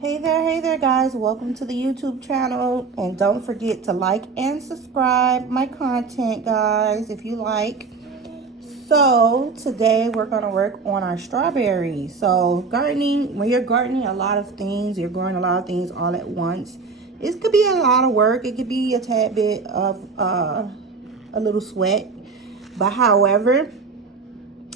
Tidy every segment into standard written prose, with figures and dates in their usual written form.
Hey there, guys. Welcome to the YouTube channel. And don't forget to like and subscribe my content, guys, if you like. So, today we're going to work on our strawberries. So, gardening, when you're gardening a lot of things, you're growing a lot of things all at once. It could be a lot of work. It could be a tad bit of a little sweat. But, however,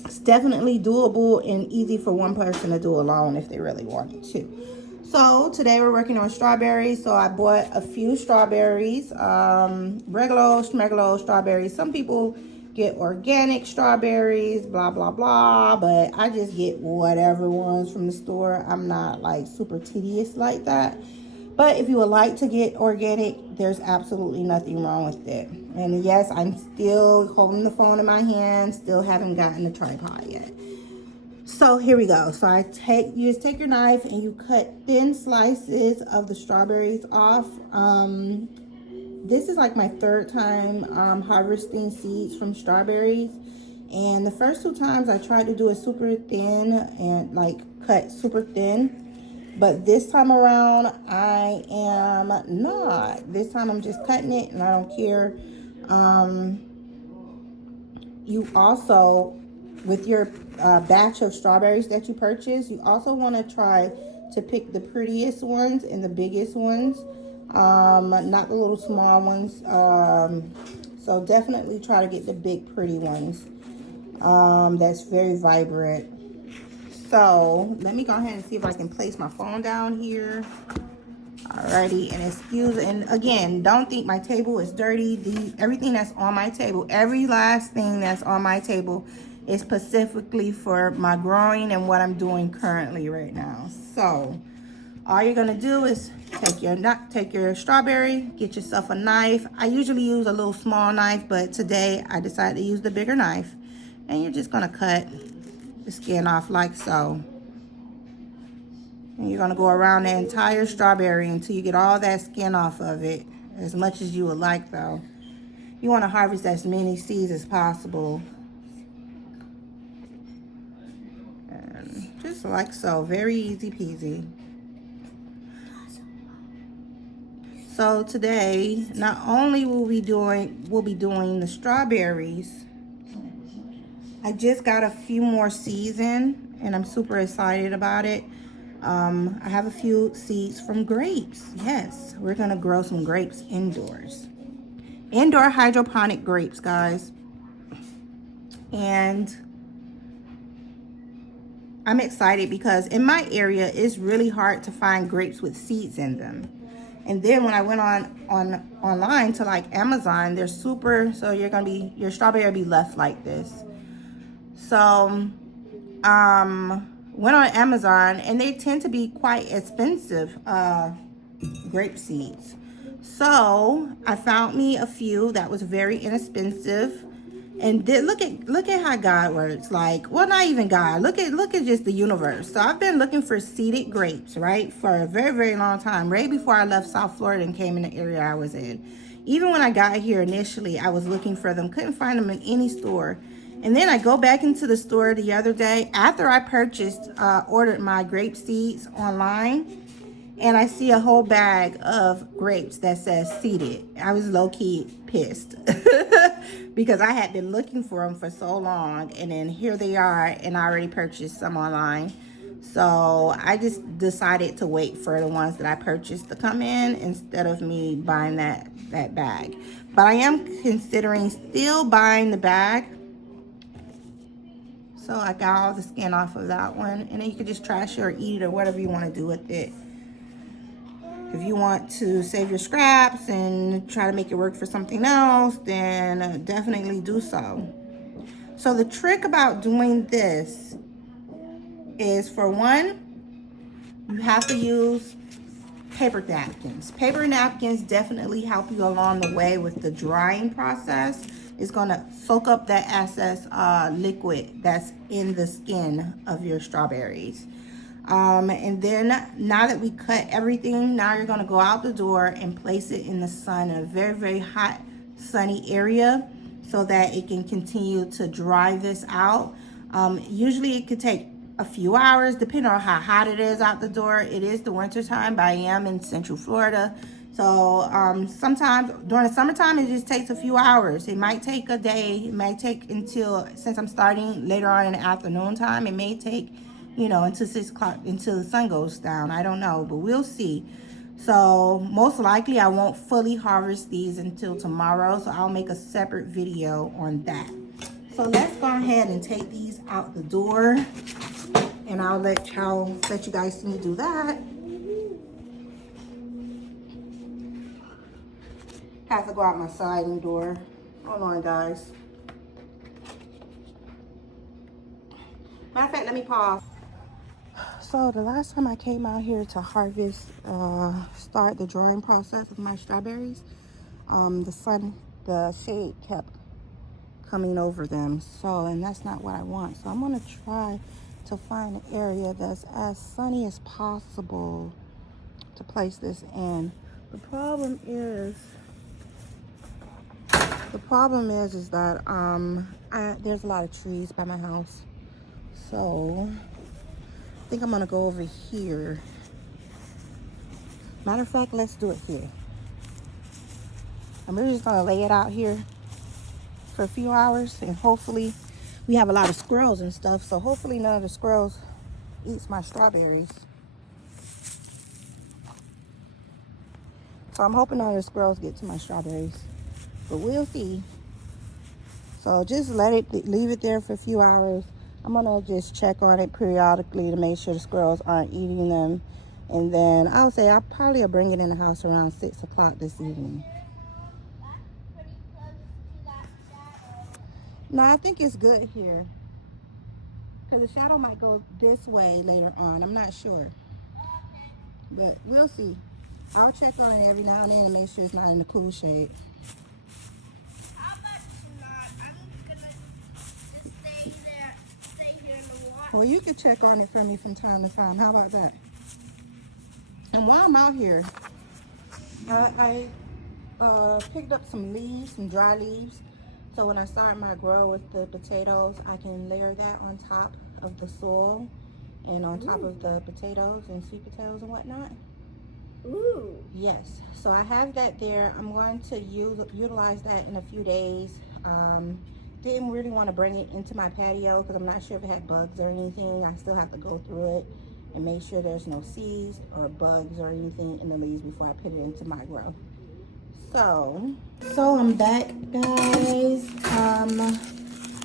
it's definitely doable and easy for one person to do alone if they really wanted to. So today we're working on strawberries. So I bought a few strawberries, regular schmegalo strawberries. Some people get organic strawberries, blah, blah, blah. But I just get whatever ones from the store. I'm not like super tedious like that. But if you would like to get organic, there's absolutely nothing wrong with it. And yes, I'm still holding the phone in my hand, still haven't gotten the tripod yet. So here we go. So you just take your knife and you cut thin slices of the strawberries off. This is like my third time harvesting seeds from strawberries. And the first two times I tried to do it super thin and like cut super thin. But this time around, I am not. This time I'm just cutting it and I don't care. You also, with your batch of strawberries that you purchase, you also want to try to pick the prettiest ones and the biggest ones, not the little small ones. So definitely try to get the big pretty ones. That's very vibrant. So let me go ahead and see if I can place my phone down here. Alrighty, and again, don't think my table is dirty. Everything that's on my table, every last thing that's on my table is specifically for my growing and what I'm doing currently right now. So all you're gonna do is take your strawberry, get yourself a knife. I usually use a little small knife, but today I decided to use the bigger knife. And you're just gonna cut the skin off like so. And you're gonna go around the entire strawberry until you get all that skin off of it, as much as you would like though. You wanna harvest as many seeds as possible. And just like so, very easy peasy. So today, not only will we be doing the strawberries, I just got a few more seeds in, and I'm super excited about it. I have a few seeds from grapes. Yes, we're gonna grow some grapes indoors. Indoor hydroponic grapes, guys. And I'm excited because in my area, it's really hard to find grapes with seeds in them. And then when I went online to like Amazon, they're super, so your strawberry will be left like this. So, went on Amazon and they tend to be quite expensive, grape seeds. So I found me a few that was very inexpensive. And look at how God works. Like, well, not even God. Look at just the universe. So I've been looking for seeded grapes, right, for a very, very long time. Right before I left South Florida and came in the area I was in. Even when I got here initially, I was looking for them. Couldn't find them in any store. And then I go back into the store the other day after I ordered my grape seeds online. And I see a whole bag of grapes that says seeded. I was low-key pissed because I had been looking for them for so long. And then here they are, and I already purchased some online. So I just decided to wait for the ones that I purchased to come in instead of me buying that bag. But I am considering still buying the bag. So I got all the skin off of that one. And then you can just trash it or eat it or whatever you want to do with it. If you want to save your scraps and try to make it work for something else, then definitely do so. So the trick about doing this is, for one, you have to use paper napkins. Paper napkins definitely help you along the way with the drying process. It's gonna soak up that excess liquid that's in the skin of your strawberries. And then now that we cut everything, now you're gonna go out the door and place it in the sun in a very, very hot, sunny area so that it can continue to dry this out. Usually it could take a few hours, depending on how hot it is out the door. It is the winter time, but I am in Central Florida. So sometimes during the summertime, it just takes a few hours. It might take a day. It might take until, since I'm starting later on in the afternoon time, it may take, you know, until 6 o'clock, until the sun goes down. I don't know, but we'll see. So most likely I won't fully harvest these until tomorrow. So I'll make a separate video on that. So let's go ahead and take these out the door. And I'll let you guys see me do that. Have to go out my sliding door. Hold on, guys. Matter of fact, let me pause. So the last time I came out here to harvest, start the drying process of my strawberries, the shade kept coming over them. So, and that's not what I want. So I'm gonna try to find an area that's as sunny as possible to place this in. The problem is that there's a lot of trees by my house. So I think I'm gonna go over here. Matter of fact, let's do it here. I'm really just gonna lay it out here for a few hours, and hopefully we have a lot of squirrels and stuff, so hopefully none of the squirrels eats my strawberries. So I'm hoping none of the squirrels get to my strawberries, but we'll see. So just leave it there for a few hours. I'm gonna just check on it periodically to make sure the squirrels aren't eating them. And then I'll probably bring it in the house around 6 o'clock this evening. No, I think it's good here. Because the shadow might go this way later on. I'm not sure. But we'll see. I'll check on it every now and then and make sure it's not in the cool shade. How about not? I'm gonna just stay here in the water. Well, you can check on it for me from time to time. How about that? And while I'm out here, I picked up some leaves, some dry leaves. So when I start my grow with the potatoes, I can layer that on top of the soil and on top of the potatoes and sweet potatoes and whatnot. Ooh. Yes, so I have that there. I'm going to utilize that in a few days. Didn't really want to bring it into my patio because I'm not sure if it had bugs or anything. I still have to go through it and make sure there's no seeds or bugs or anything in the leaves before I put it into my grow. So I'm back, guys.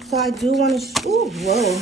So I do want to, ooh, whoa.